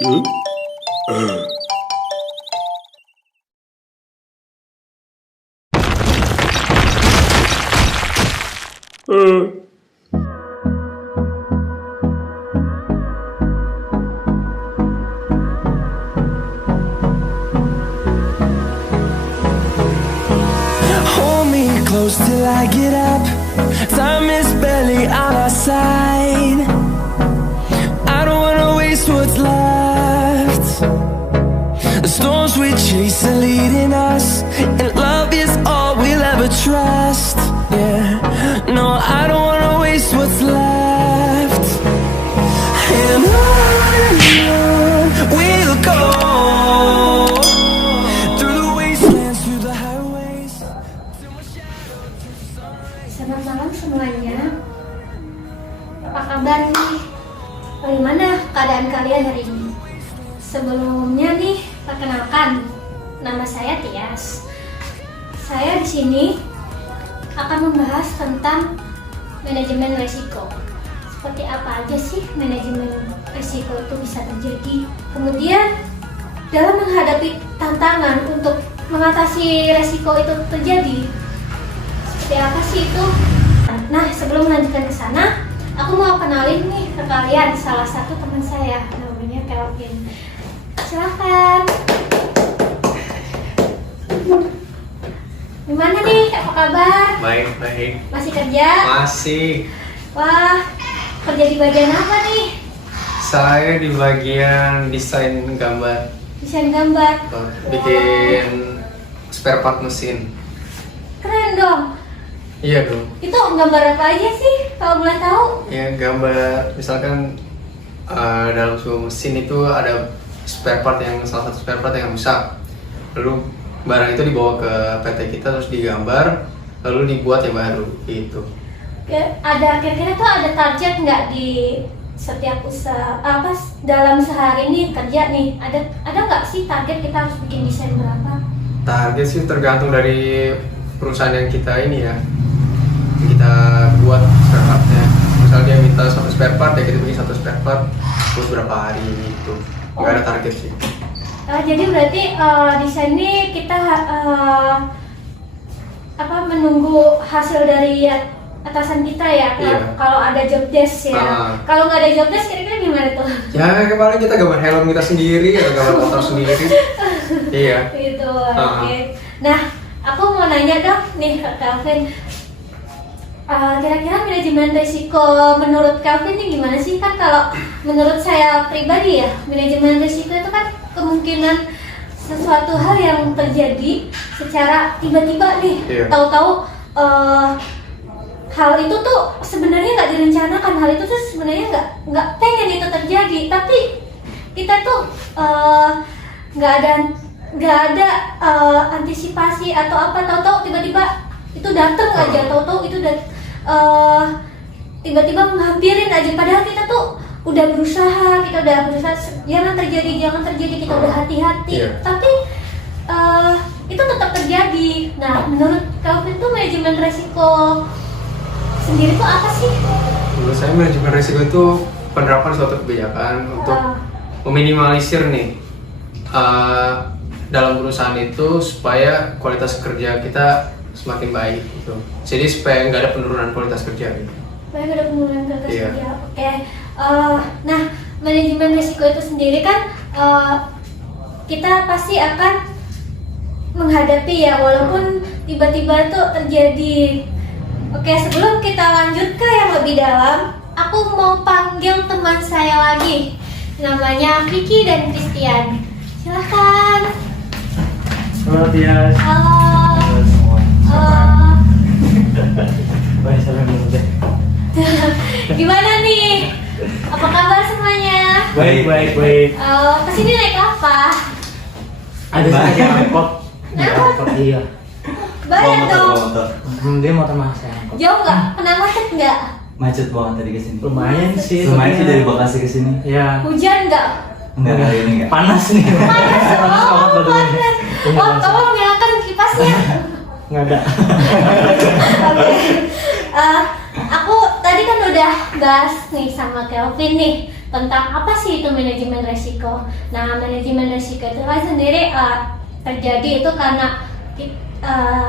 Hmm? Hold me close till I get up. Time is barely on our side. I don't wanna waste what's left. The storms we chase are leading us, and love is all we'll ever trust. Yeah, no, I don't wanna waste what's left. And on we'll go, through the wastelands, through the highways, till my shadow turns to sun rays. Selamat malam semuanya. Apa kabar nih? Bagaimana keadaan kalian hari ini? Sebelumnya nih, perkenalkan, nama saya Tias. Saya di sini akan membahas tentang manajemen risiko. Seperti apa aja sih manajemen risiko itu bisa terjadi? Kemudian dalam menghadapi tantangan untuk mengatasi risiko itu terjadi, seperti apa sih itu? Nah, sebelum melanjutkan ke sana, aku mau kenalin nih ke kalian salah satu teman saya, namanya Kelvin. Silahkan. Gimana nih, apa kabar? Baik. Masih kerja? Masih. Wah, kerja di bagian apa nih? Saya di bagian desain gambar. Desain gambar. Bikin spare part mesin. Keren dong. Iya dong. Itu gambar apa aja sih, kalau boleh tahu? Ya gambar, misalkan dalam sebuah mesin itu ada salah satu spare part yang rusak. Lalu barang itu dibawa ke PT kita terus digambar, lalu dibuat yang baru gitu. Ada kira-kira tuh ada target nggak di setiap usaha dalam sehari nih kerja nih, ada nggak sih target kita harus bikin desain berapa? Target sih tergantung dari perusahaan yang kita ini ya, yang kita buat spare partnya. Misalnya dia minta satu spare part, ya kita bikin satu spare part terus berapa hari gitu. Nggak ada target sih. Jadi berarti di sini kita menunggu hasil dari atasan kita ya. Iya. Kalau ada job desk ya. Kalau nggak ada job desk kira-kira gimana tuh? Ya kemarin kita gambar helm kita sendiri atau gambar motor sendiri. Iya. Gitu. Oke. Nah, aku mau nanya dong nih ke Kelvin. Kira-kira manajemen risiko menurut Kelvin ini gimana sih? Kan kalau menurut saya pribadi ya, manajemen risiko itu kan kemungkinan sesuatu hal yang terjadi secara tiba-tiba nih. Iya. Tahu-tahu hal itu tuh sebenarnya nggak direncanakan, hal itu tuh sebenarnya nggak pengen itu terjadi, tapi kita tuh nggak ada antisipasi atau apa, tahu-tahu tiba-tiba itu datang aja, tahu-tahu itu tiba-tiba menghampirin aja, padahal kita tuh udah berusaha jangan terjadi, kita udah hati-hati. Iya. Tapi itu tetap terjadi. Nah, menurut Kelvin tuh manajemen resiko sendiri tuh apa sih? Menurut saya manajemen risiko itu penerapan suatu kebijakan untuk meminimalisir nih dalam perusahaan itu supaya kualitas kerja kita semakin baik gitu. Jadi supaya nggak ada penurunan kualitas kerja gitu. Supaya nggak ada penurunan kualitas Iya. kerja. Oke. Nah, manajemen risiko itu sendiri kan kita pasti akan menghadapi ya, walaupun tiba-tiba tuh terjadi. Oke, sebelum kita lanjut ke yang lebih dalam, aku mau panggil teman saya lagi. Namanya Vicky dan Christian. Silahkan. Halo Tias. Halo. Halo semua. Halo. Baik, salam dulu deh. Gimana nih? Apa kabar semuanya? Baik. Kesini naik apa? Ada sedikit repot. Kenapa? Iya. Bayar dong. Dia motor mahal saya angkot. Jauh nggak? Kena macet nggak? Macet banget tadi kesini. Lumayan sih. Lumayan sih tapi- dari Bekasi kesini. Ya. Hujan nggak? Enggak kali ini enggak. Panas nih. Panas. Panas Oh, banget badannya. panas. Iya, Oh, panas. kamu menyalakan kipasnya. Nggak ada. Oke. Aku tadi kan udah bahas nih sama Kelvin nih tentang apa sih itu manajemen resiko. Nah, manajemen resiko itu kan sendiri terjadi itu karena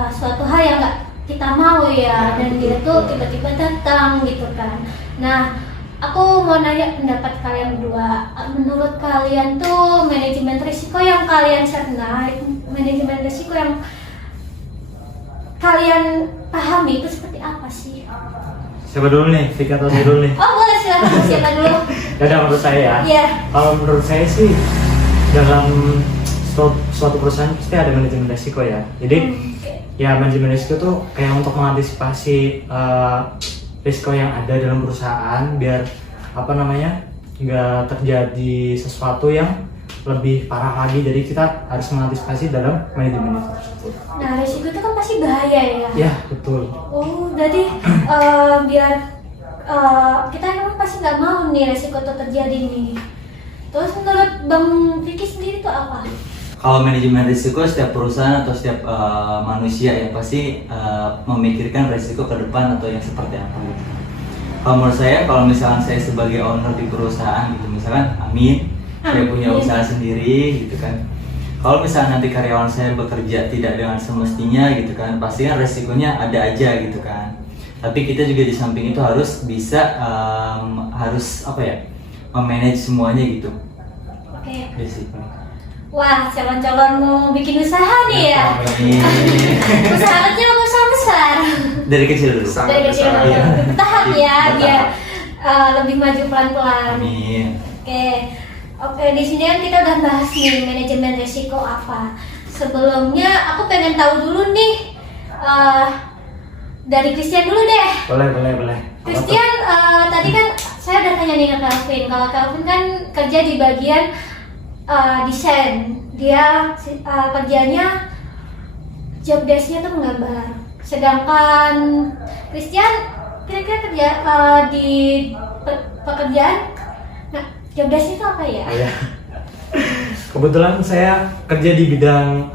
suatu hal yang nggak kita mau ya, dan dia tuh tiba-tiba datang gitu kan. Nah, aku mau nanya pendapat kalian berdua. Menurut kalian tuh manajemen risiko yang kalian cerna, manajemen risiko yang kalian pahami itu seperti apa sih? Siapa dulu nih? Vika atau saya dulu nih? Oh boleh, silakan siapa dulu? Ya udah, menurut saya ya. Iya. Kalau menurut saya sih dalam suatu perusahaan pasti ada manajemen risiko ya. Jadi ya manajemen risiko tuh kayak untuk mengantisipasi risiko yang ada dalam perusahaan biar apa namanya nggak terjadi sesuatu yang lebih parah lagi. Jadi kita harus mengantisipasi dalam manajemen itu tersebut. Nah, risiko itu kan pasti bahaya ya. Ya betul. Oh, berarti biar kita emang pasti nggak mau nih risiko itu terjadi nih. Terus menurut Bang Vicky sendiri itu apa? Kalau manajemen risiko, setiap perusahaan atau setiap manusia ya pasti memikirkan risiko ke depan atau yang seperti apa gitu. Kalau menurut saya, kalau misalkan saya sebagai owner di perusahaan gitu, misalkan saya punya usaha sendiri gitu kan. Kalau misalnya nanti karyawan saya bekerja tidak dengan semestinya gitu kan, pasti kan resikonya ada aja gitu kan. Tapi kita juga di samping itu harus bisa harus apa ya, memanage semuanya gitu. Oke. Risiko. Wah, calon-calon mau bikin usaha nih ya. Usaha kecil atau usaha besar? Dari kecil dulu. Dari kecil dulu. Bertahap ya, biar lebih maju pelan-pelan. Amin. Oke, di sini kan kita udah bahas nih manajemen risiko apa. Sebelumnya aku pengen tahu dulu nih dari Christian dulu deh. Boleh. Christian, tadi kan saya udah tanya nih ke Calvin. Kalau Calvin kan kerja di bagian desain. Dia kerjanya job desk-nya tuh menggambar. Sedangkan Christian kira-kira kerja di pekerjaan. Nah, job desk itu apa ya? Ya. Kebetulan saya kerja di bidang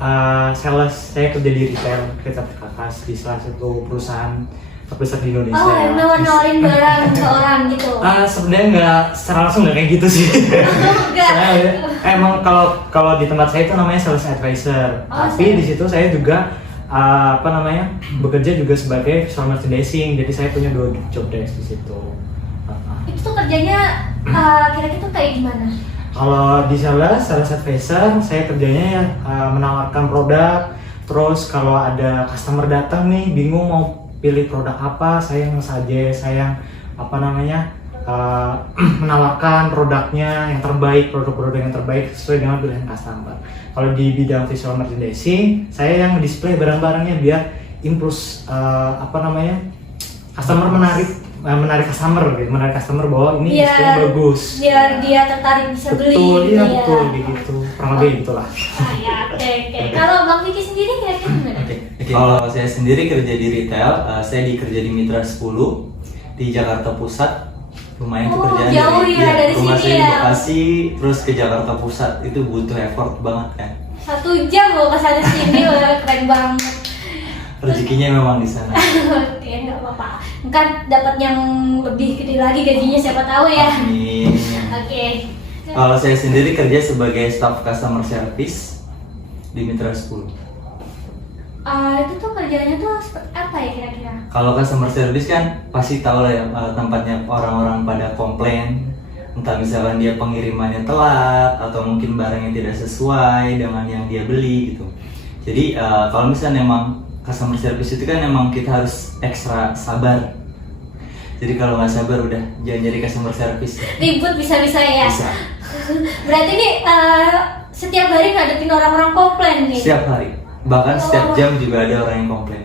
sales. Saya kerja di retail Kakas di salah satu perusahaan terbesar di Indonesia. Oh, yang nawarin barang ke orang gitu. Sebenarnya nggak secara langsung nggak kayak gitu sih. Enggak. Emang kalau di tempat saya itu namanya sales advisor. Tapi di situ saya juga bekerja juga sebagai visual merchandising. Jadi saya punya 2 job desk di situ. Itu tuh kerjanya kira-kira tuh kayak gimana? Kalau di sales advisor, saya kerjanya ya menawarkan produk. Terus kalau ada customer datang nih bingung mau pilih produk apa, saya nge-suggest, saya menawarkan produknya yang terbaik, produk-produk yang terbaik sesuai dengan pilihan customer. Kalau di bidang visual merchandising, saya yang display barang-barangnya biar impuls customer menarik customer bahwa ini display bagus. Biar dia tertarik bisa beli. Betul, gitu iya ya. betul begitu. Kurang lebih itulah. Oke. Kalau Bang Vicky sendiri kira-kira gimana? Kalau saya sendiri kerja di retail, saya kerja di Mitra 10 di Jakarta Pusat. Lumayan pekerjaan jauh dari rumah sini saya di ya. Bekasi terus ke Jakarta Pusat, itu butuh effort banget kan. 1 jam mau ke sana sini, keren banget. Rezekinya memang di sana. Oke, nggak apa-apa. Kan dapat yang lebih gede lagi gajinya, siapa tahu ya. Amin. Oke. Kalau saya sendiri kerja sebagai staff customer service di Mitra 10. Itu tuh kerjanya tuh seperti apa ya kira-kira? Kalau customer service kan pasti tahu lah ya, tempatnya orang-orang pada komplain, entah misalkan dia pengirimannya telat atau mungkin barangnya tidak sesuai dengan yang dia beli gitu. Jadi kalau misalnya memang customer service itu kan memang kita harus ekstra sabar. Jadi kalau nggak sabar udah jangan jadi customer service. Ribut bisa-bisa ya? Bisa. Berarti nih setiap hari ngadepin orang-orang komplain nih? Setiap hari, bahkan setiap jam juga ada orang yang komplain.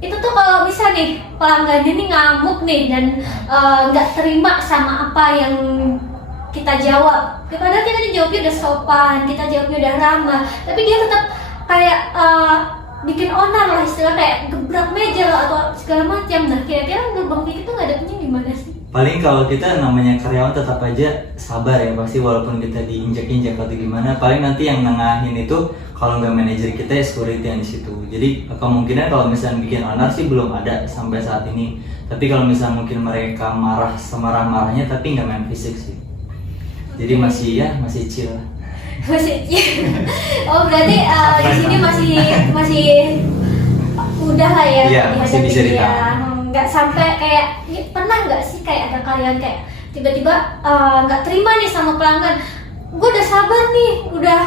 Itu tuh kalau bisa nih pelanggannya nih ngamuk nih dan nggak terima sama apa yang kita jawab. Padahal kita jawabnya udah sopan, kita jawabnya udah ramah, tapi dia tetap kayak bikin onar lah, istilah kayak gebrak meja lah atau segala macam. Nah kira-kira menurut Bang Vicky tuh ngadepinnya gimana sih? Paling kalau kita namanya karyawan tetap aja sabar ya, pasti walaupun kita diinjak-injak atau gimana, paling nanti yang nengahin itu kalau nggak manajer kita ya security yang di situ. Jadi kemungkinan kalau misalnya bikin onar sih belum ada sampai saat ini. Tapi kalau misalnya mungkin mereka marah semarah-marahnya tapi nggak main fisik sih. Jadi masih chill. Masih oh berarti di sini masih udah lah ya. Iya, masih bisa dihadapi ya. ditahan. Nggak sampai kayak pernah nggak sih kayak ada kalian kayak tiba-tiba nggak terima nih sama pelanggan. Gue udah sabar nih, udah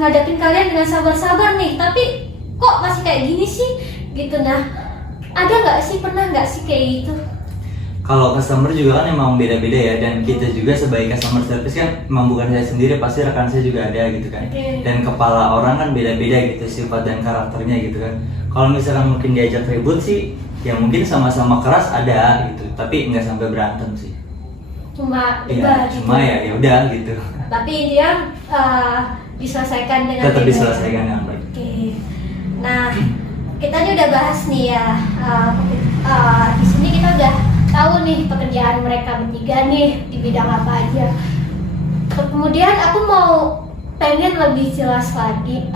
ngadepin kalian dengan sabar-sabar nih, tapi kok masih kayak gini sih gitu. Nah, ada nggak sih, pernah nggak sih kayak gitu? Kalau customer juga kan emang beda-beda ya, dan kita juga sebagai customer service kan emang bukan saya sendiri, pasti rekan saya juga ada gitu kan. Dan kepala orang kan beda-beda gitu sifat dan karakternya gitu kan. Kalau misalkan mungkin diajak ribut sih, ya mungkin sama-sama keras ada gitu, tapi nggak sampai berantem sih. Cuma Iya, gitu. cuma ya udah gitu. Tapi intinya diselesaikan dengan Tetap baik. diselesaikan dengan baik. Oke. Nah, kita ini udah bahas nih ya. Di sini kita udah tahu nih pekerjaan mereka bertiga nih di bidang apa aja. Kemudian aku mau pengen lebih jelas lagi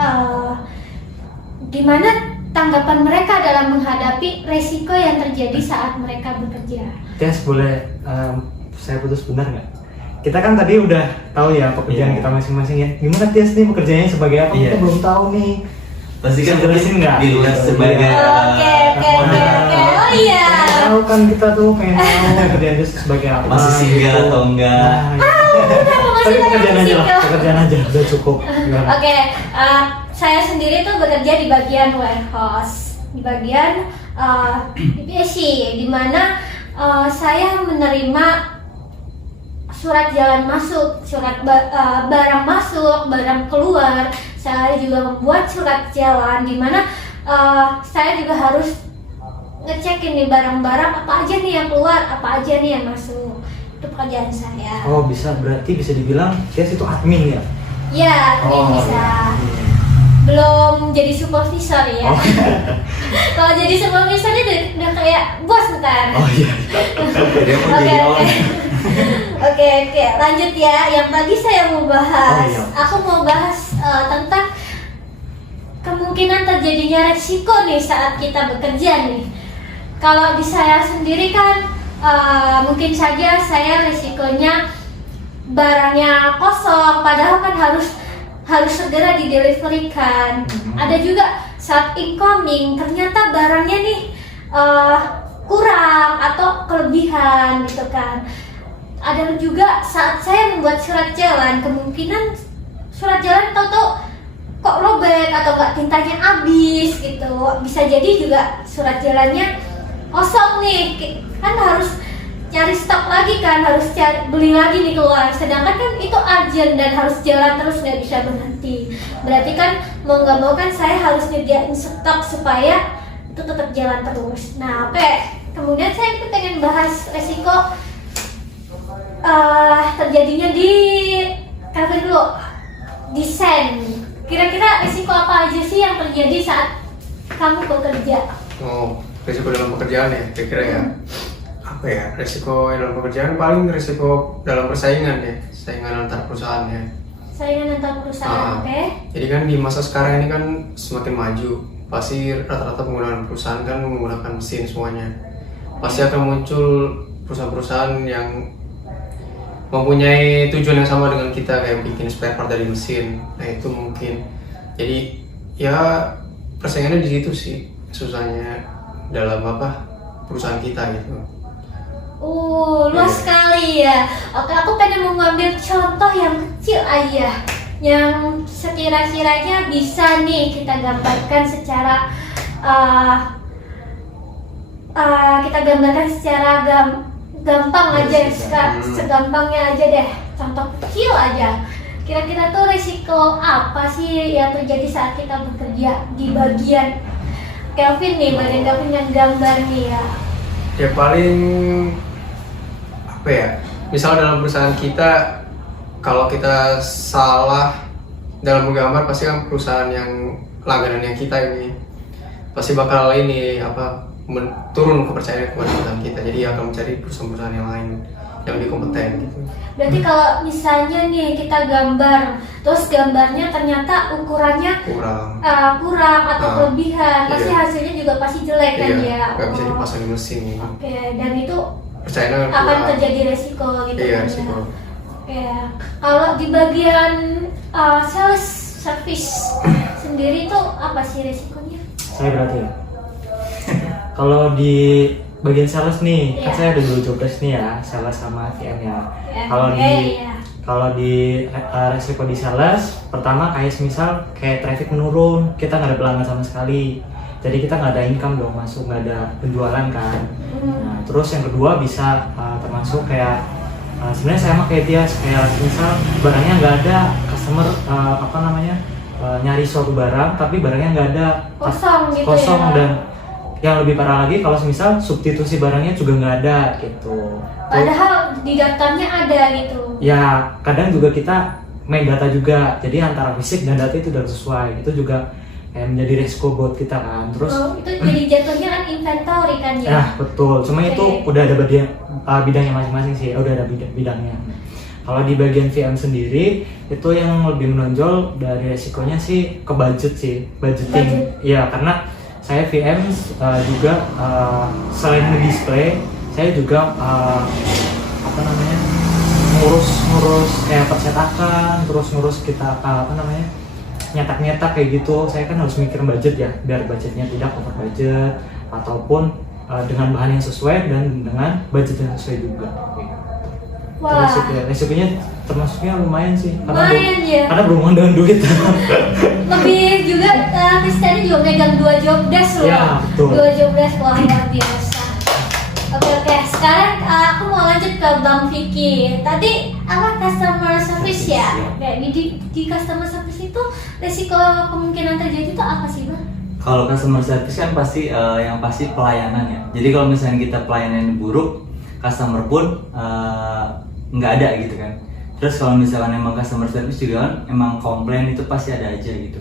gimana tanggapan mereka dalam menghadapi resiko yang terjadi saat mereka bekerja. Tias, boleh saya putus benar nggak? Kita kan tadi udah tahu ya pekerjaan Iya. kita masing-masing ya. Gimana Tias nih pekerjaannya sebagai apa? Iya. Kita belum tahu nih. Pasti kan Bisa jelasin nggak? di luar sebagai Oke. Oh iya. Tahu kan kita tuh pengen tahu pekerjaan itu sebagai apa? masih single gitu. atau enggak. Tapi pekerjaan aja lah, pekerjaan aja udah cukup. Gimana? Oke, saya sendiri tuh bekerja di bagian warehouse, di bagian BPC, di mana saya menerima surat jalan masuk, surat barang masuk, barang keluar. Saya juga membuat surat jalan, di mana saya juga harus ngecekin nih barang-barang apa aja nih yang keluar, apa aja nih yang masuk. Itu pekerjaan saya. Oh berarti bisa dibilang Tias itu admin ya? Ya, admin bisa. iya. Belum jadi supervisor ya. Oh. Kalau jadi supervisor udah kayak bos ntar. Oh iya. Dia mau jadi Oke. Oke, lanjut ya. Yang tadi saya mau bahas, Oh, iya. aku mau bahas tentang kemungkinan terjadinya resiko nih saat kita bekerja nih. Kalau di saya sendiri kan mungkin saja saya resikonya barangnya kosong, padahal kan harus segera dideliverykan. Ada juga saat incoming ternyata barangnya nih kurang atau kelebihan gitu kan. Ada juga saat saya membuat surat jalan, kemungkinan surat jalan tahu-tahu kok robek atau nggak tintanya habis gitu. Bisa jadi juga surat jalannya kosong nih, kan harus cari stok lagi kan, harus beli lagi nih keluar. Sedangkan kan itu urgent dan harus jalan terus, nggak bisa berhenti. Berarti kan mau nggak mau kan saya harus nyediain stok supaya itu tetap jalan terus. Nah, oke. Kemudian saya itu pengen bahas resiko terjadinya di kafe dulu, desain. Kira-kira resiko apa aja sih yang terjadi saat kamu bekerja? Oh, risiko dalam pekerjaan ya, kira-kira ya. Apa ya, risiko dalam pekerjaan paling risiko dalam persaingan ya, saingan antar perusahaan ya. Saingan antar perusahaan, oke? Jadi kan di masa sekarang ini kan semakin maju, pasti rata-rata penggunaan perusahaan kan menggunakan mesin semuanya. Pasti akan muncul perusahaan-perusahaan yang mempunyai tujuan yang sama dengan kita, kayak bikin spare part dari mesin. Nah itu mungkin. Jadi ya persaingannya di situ sih susahnya dalam perusahaan kita gitu. Luas sekali ya. Oke, aku pengen mengambil contoh yang kecil aja, yang sekira-kiranya bisa nih kita gambarkan secara gampang aja, segampangnya aja deh. Contoh kecil aja. Kira-kira tuh risiko apa sih yang terjadi saat kita bekerja di bagian Kelvin nih, bagian Kelvin yang gambar nih ya. Ya paling apa ya? Misal dalam perusahaan kita, kalau kita salah dalam menggambar, pasti kan perusahaan yang langganannya kita ini pasti bakal turun kepercayaan kepada perusahaan kita. Jadi akan mencari perusahaan-perusahaan yang lain yang lebih kompeten gitu. Berarti kalau misalnya nih kita gambar, terus gambarnya ternyata ukurannya kurang atau kelebihan, pasti iya. hasilnya juga pasti jelek kan ya. Nggak bisa dipasang di mesin. Oke, dan itu persaingan akan terjadi resiko gitu Iya, kan ya. resiko. Ya, kalau di bagian sales service sendiri tuh apa sih resikonya? Saya berarti ya. Kalau di bagian sales nih, kan Iya. saya ada 2 job desk nih ya, sales sama VM ya. Ya, Kalau oke, di ya. kalau di resiko di sales, pertama kayak misal kayak traffic menurun, kita nggak ada pelanggan sama sekali. Jadi kita nggak ada income dong masuk, nggak ada penjualan kan. Nah, terus yang kedua bisa termasuk kayak sebenarnya saya mah kayak dia kayak misal barangnya nggak ada, customer nyari suatu barang tapi barangnya nggak ada, Kosong gitu kosong ya. dan yang lebih parah lagi kalau misal substitusi barangnya juga nggak ada gitu. Padahal di daftarnya ada gitu. Ya kadang juga kita main data juga, jadi antara fisik dan data itu udah sesuai, itu juga kayak menjadi resiko buat kita kan. Terus Itu jadi jatuhnya kan inventory kan ya. nah betul, cuma Oke. itu udah ada bidangnya masing-masing sih, udah ada bidangnya. Kalau di bagian VM sendiri itu yang lebih menonjol dari resikonya sih ke budget sih, budgeting. Iya, karena saya VM juga selain display, saya juga ngurus kayak percetakan, terus ngurus kita nyetak kayak gitu. Saya kan harus mikir budget ya, biar budgetnya tidak over budget ataupun dengan bahan yang sesuai dan dengan budget yang sesuai juga. Wah. Resikonya termasuknya lumayan sih, Lumayan ya. karena berhubungan dengan duit. Lebih juga Kristiani juga megang 2 job desk loh. Ya, betul. 2 job desk, wah luar biasa. Oke, sekarang aku mau lanjut ke Bang Vicky. Tadi customer service ya? Kayak di customer service itu resiko kemungkinan terjadi itu apa sih Bang? Kalau customer service kan pasti yang pasti pelayanan ya. Jadi kalau misalnya kita pelayanan buruk, customer pun nggak ada gitu kan. Terus kalau misalkan emang customer service juga kan emang komplain itu pasti ada aja gitu.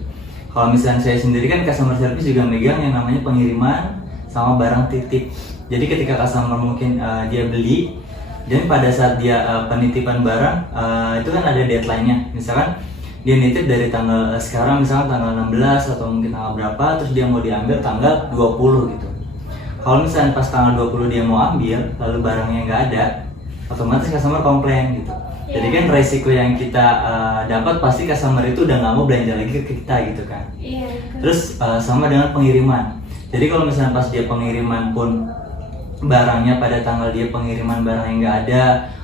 Kalau misalnya saya sendiri kan customer service juga megang yang namanya pengiriman sama barang titip. Jadi ketika customer mungkin dia beli, dan pada saat dia penitipan barang itu kan ada deadline-nya. Misalkan dia nitip dari tanggal sekarang misalkan tanggal 16 atau mungkin tanggal berapa, terus dia mau diambil tanggal 20 gitu. Kalau misalnya pas tanggal 20 dia mau ambil, lalu barangnya nggak ada, otomatis customer komplain gitu. Jadi kan resiko yang kita dapat pasti customer itu udah nggak mau belanja lagi ke kita gitu kan. Iya. Terus sama dengan pengiriman. Jadi kalau misalnya pas dia pengiriman pun barangnya pada tanggal dia pengiriman barang yang nggak ada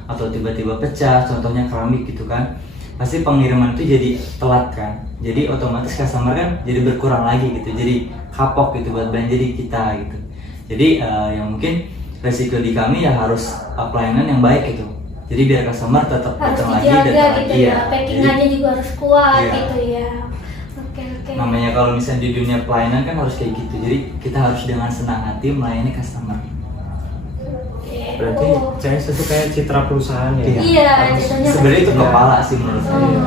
atau tiba-tiba pecah, contohnya keramik gitu kan, pasti pengiriman itu jadi telat kan. Jadi otomatis customer kan jadi berkurang lagi gitu. Jadi kapok gitu buat belanja di kita gitu. Jadi yang mungkin resiko di kami ya harus pelayanan yang baik gitu. Jadi biar customer tetap Harus datang lagi, dijaga datang gitu lagi ya. Packingannya juga harus kuat Iya. gitu ya. Oke. Namanya kalau misalnya di dunia pelayanan kan harus kayak gitu. Jadi kita harus dengan senang hati melayani customer. Berarti Oh. CS itu kayak citra perusahaan ya. Iya, Harus- jadinya Sebenarnya itu Iya. kepala sih menurut saya.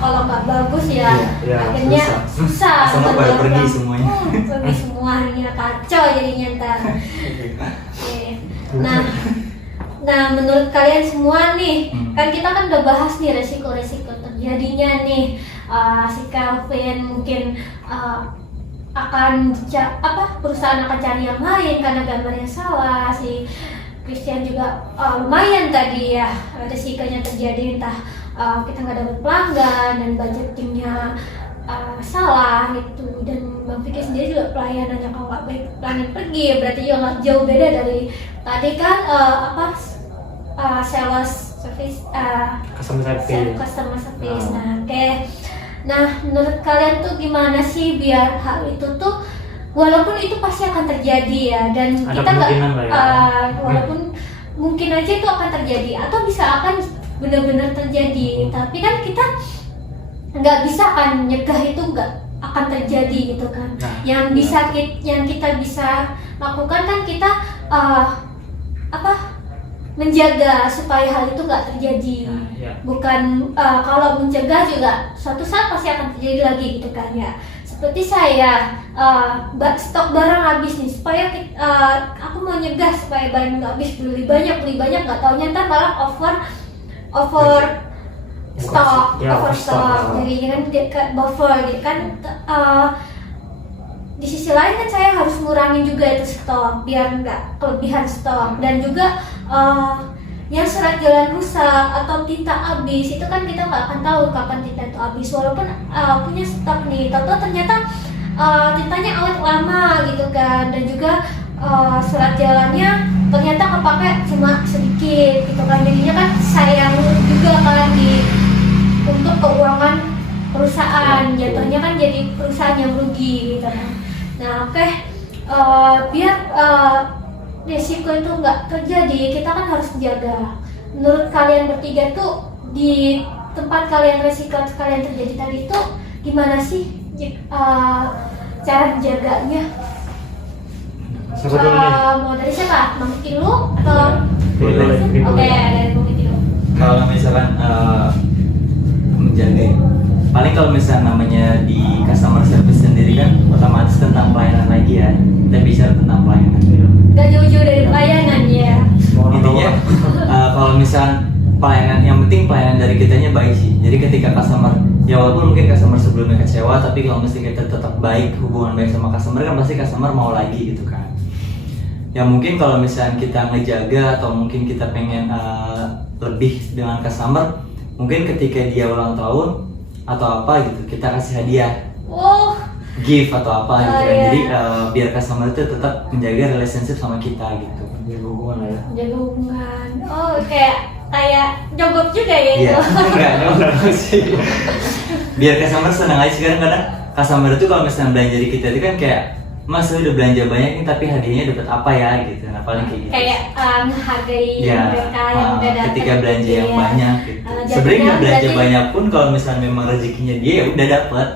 Kalau nggak bagus ya, Iya, akhirnya susah. Customer pada Bener, pergi Bang. semuanya. Pergi semuanya kacau jadinya ntar. Oke. Nah, menurut kalian semua nih, kan kita kan udah bahas nih resiko-resiko terjadinya nih. Si Calvin mungkin perusahaan akan cari yang lain karena gambarnya salah. Si Christian juga lumayan tadi ya resikonya terjadi, entah kita nggak dapat pelanggan dan budgetingnya salah gitu. Dan Bang Vicky sendiri juga pelayanannya kalau nggak baik pelanggan pergi, berarti juga nggak jauh beda dari tadi kan sales service, Customer service. customer service. Nah, menurut kalian tuh gimana sih biar hal itu tuh, walaupun itu pasti akan terjadi ya, dan Ada kita nggak, kemungkinan lah ya. walaupun mungkin aja itu akan terjadi atau bisa akan benar-benar terjadi, tapi kan kita nggak bisa kan nyegah itu nggak akan terjadi gitu kan. Nah, yang kita bisa lakukan kan kita menjaga supaya hal itu nggak terjadi. Nah, ya. Bukan kalau mencegah juga suatu saat pasti akan terjadi lagi gitu kan ya. Seperti saya stok barang habis nih, supaya aku mau nyegah supaya barang nggak habis, beli banyak nggak taunya ntar malah over stok, Ya, overstock. overstock. Jadi kan buffer gitu kan. di sisi lain kan saya harus ngurangin juga itu stok biar nggak kelebihan stok, dan juga yang surat jalan rusak atau tinta habis itu kan kita nggak akan tahu kapan tinta itu habis, walaupun punya stok nih, tahu ternyata tintanya awet lama gitu kan, dan juga surat jalannya ternyata kepake cuma sedikit gitu kan, jadinya kan sayang juga kan untuk keuangan perusahaan, jatuhnya kan jadi perusahaan yang rugi gitu kan. Nah oke, biar resiko itu nggak terjadi, kita kan harus jaga. Menurut kalian bertiga tuh di tempat kalian resiko kalian terjadi tadi itu gimana sih cara menjaganya? Siapa dulu nih? Mau dari siapa? Mang Kilo atau? Boleh. Oke, dari Mang Kilo. Kalau misalkan menjaga, paling kalau misalnya namanya di customer service sendiri kan otomatis tentang pelayanan lagi ya. Kita bicara tentang pelayanan. Gak jauh-jauh dari pelayanan ya. Intinya kalau misalkan pelayanan, yang penting pelayanan dari kitanya baik sih. Jadi ketika customer, ya walaupun mungkin customer sebelumnya kecewa, tapi kalau mesti kita tetap baik, hubungan baik sama customer kan pasti customer mau lagi gitu kan. Ya mungkin kalau misalkan kita ngejaga atau mungkin kita pengen lebih dengan customer, mungkin ketika dia ulang tahun atau apa gitu, kita kasih hadiah, gift atau apa gitu kan. Iya. Jadi biar customer itu tetap menjaga relationship sama kita gitu. Jaga hubungan lah ya. Jaga hubungan. Oh, kayak jogok juga ya itu. Iya, enggak sih. Biar customer senang aja sih, kadang customer itu kalau misalnya belanja di kita itu kan kayak, Mas udah belanja banyak nih tapi hadiahnya dapat apa ya gitu. Nah paling kayak gitu. Kayak menghargai Ya, mereka yang udah datang. ketika belanja yang ya. banyak gitu. Jadinya Sebenarnya belanja berarti- banyak pun kalau misalnya memang rezekinya dia ya udah dapat.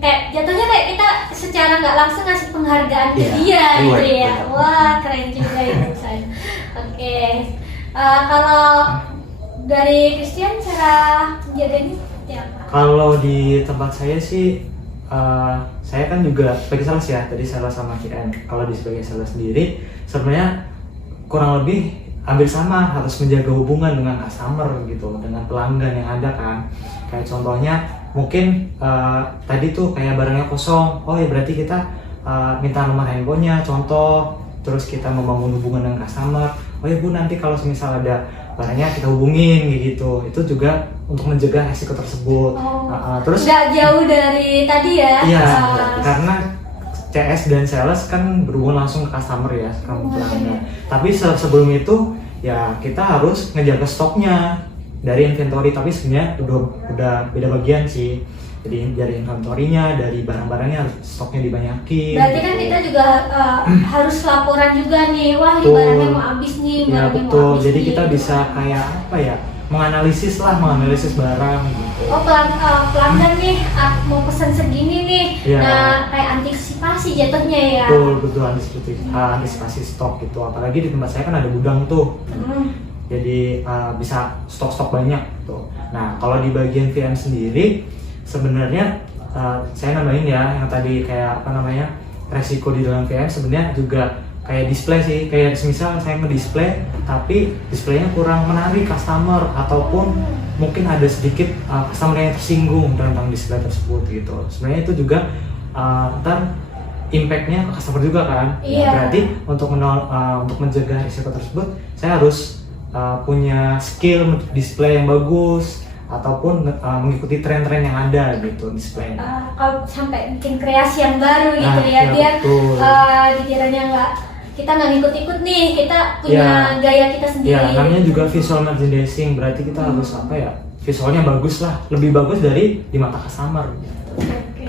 Kayak jatuhnya kayak kita secara nggak langsung ngasih penghargaan ke Iya, dia gitu reward, ya. betul. Wah keren juga itu saya. Oke. Kalau dari Christian cara menjaganya seperti apa? Kalau di tempat saya sih, saya kan juga sebagai sales ya, tadi sales sama KN. Kalau di sebagai sales sendiri, sebenarnya kurang lebih hampir sama, harus menjaga hubungan dengan customer gitu, dengan pelanggan yang ada kan. Kayak contohnya, mungkin tadi tuh kayak barangnya kosong, oh ya berarti kita minta nomor handphonenya, contoh, terus kita membangun hubungan dengan customer. Oh ya Bu, nanti kalau misal ada barangnya kita hubungin gitu. Itu juga untuk mencegah resiko tersebut. Terus nggak jauh dari tadi ya. iya, karena CS dan sales kan berhubungan langsung ke customer ya, ke pelanggan. Tapi sebelum itu ya kita harus ngejaga stoknya dari inventory, tapi sebenarnya udah beda bagian sih. Jadi dari inventorinya, dari barang-barangnya harus stoknya dibanyakin. Berarti kan kita juga harus laporan juga nih, wah ini Betul. barangnya mau habis nih, Ya barangnya mau betul, habis jadi nih. kita bisa kayak apa ya, menganalisis barang gitu. Oh pelanggan nih mau pesan segini nih, Iya. nah kayak antisipasi jatuhnya ya. Betul antisipasi stok gitu. Apalagi di tempat saya kan ada gudang tuh. Jadi bisa stok banyak gitu. Nah kalau di bagian VM sendiri sebenarnya saya nambahin ya yang tadi kayak apa namanya, resiko di dalam VM sebenarnya juga kayak display sih. Kayak misal saya ngedisplay tapi displaynya kurang menarik customer, ataupun mungkin ada sedikit customer yang tersinggung tentang display tersebut gitu. Sebenarnya itu juga ntar impact-nya ke customer juga kan. Iya. Berarti untuk mencegah risiko tersebut saya harus punya skill display yang bagus, ataupun mengikuti tren-tren yang ada gitu display. Kalau sampai bikin kreasi yang baru gitu Nah, ya, ya, biar betul. dikiranya kita nggak ngikut-ikut nih, kita punya gaya kita sendiri. Ya, namanya juga visual merchandising, berarti kita harus apa ya, visualnya bagus lah, lebih bagus dari di mata customer. Oke,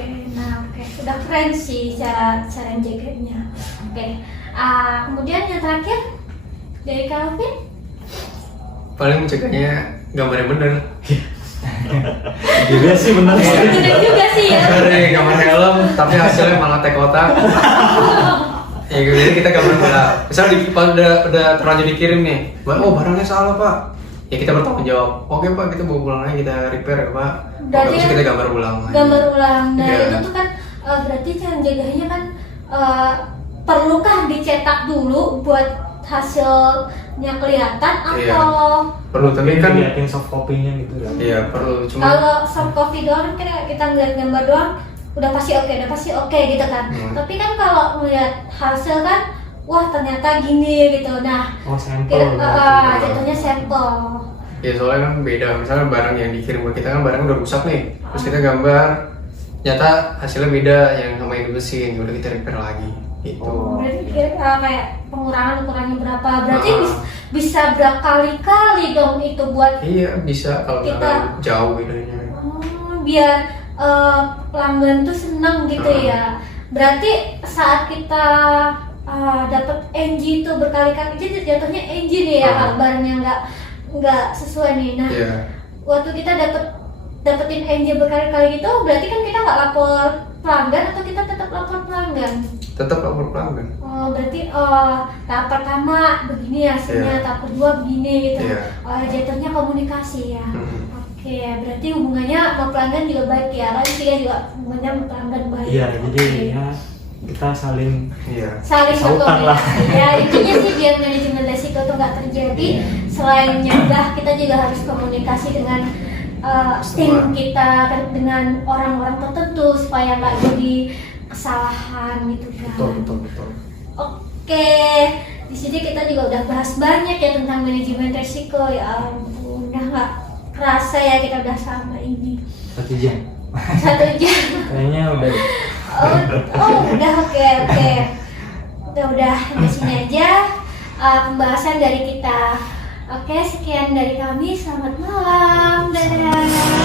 sudah keren sih cara menjaganya. Oke, kemudian yang terakhir dari Calvin. Paling mencegahnya gambarnya bener. Iya sih benar sih. Bener juga sih ya. Dari gambar helm, tapi hasilnya malah teh kotak. Ya jadi kita gambar bola. Misalnya pas udah terlanjur dikirim nih, oh barangnya salah Pak. Ya kita bertanggung jawab. Oke Pak, kita bawa pulang aja, kita repair ya Pak. Berarti Terus kita gambar ulang. Gambar ulang. Nah Iya. itu tuh kan berarti cara menjaganya kan perlukah dicetak dulu buat hasilnya kelihatan Iya. atau Perlu, tapi kan liatin soft copy-nya gitu ya. iya perlu. Cuma kalau soft copy doang kan kita ngeliat gambar doang udah pasti oke gitu kan. Tapi kan kalau melihat hasil kan, wah ternyata gini gitu. Nah, Oh, sampel. jatuhnya sampel. Ya soalnya kan beda, misalnya barang yang dikirim ke kita kan barang udah rusak nih, terus kita gambar, nyata hasilnya beda yang sama yang di mesin, udah kita repair lagi gitu. Berarti kayak pengurangan berapa? Berarti bisa berkali-kali dong itu buat Iya bisa kalau kita jauh bedanya. biar pelanggan tuh seneng gitu ya. Berarti saat kita dapat NG itu berkali-kali, jadi jatuhnya NG nih ya, barangnya nggak sesuai nih. Nah, waktu kita dapetin NG berkali-kali gitu, berarti kan kita nggak lapor pelanggan atau kita tetap lapor pelanggan? Tetap lapor pelanggan. Oh, berarti tahap pertama begini hasilnya, tahap kedua begini gitu. Jatuhnya komunikasi ya. Oke, berarti hubungannya sama pelanggan juga baik ya. Kan kita juga hubungannya sama pelanggan baik. Iya, jadi ya kita saling sautan lah. Ya, intinya sih biar manajemen resiko itu nggak terjadi. Selain nyegah, kita juga harus komunikasi dengan tim kita, dengan orang-orang tertentu supaya nggak jadi kesalahan gitu kan. Betul. Oke, di sini kita juga udah bahas banyak ya tentang manajemen resiko. Ya ampun, udah nggak kerasa ya kita udah sama ini 1 jam. 1 jam. Kayaknya udah. Udah oke. Udah di sini aja pembahasan dari kita. Oke, sekian dari kami. Selamat malam. Dadah.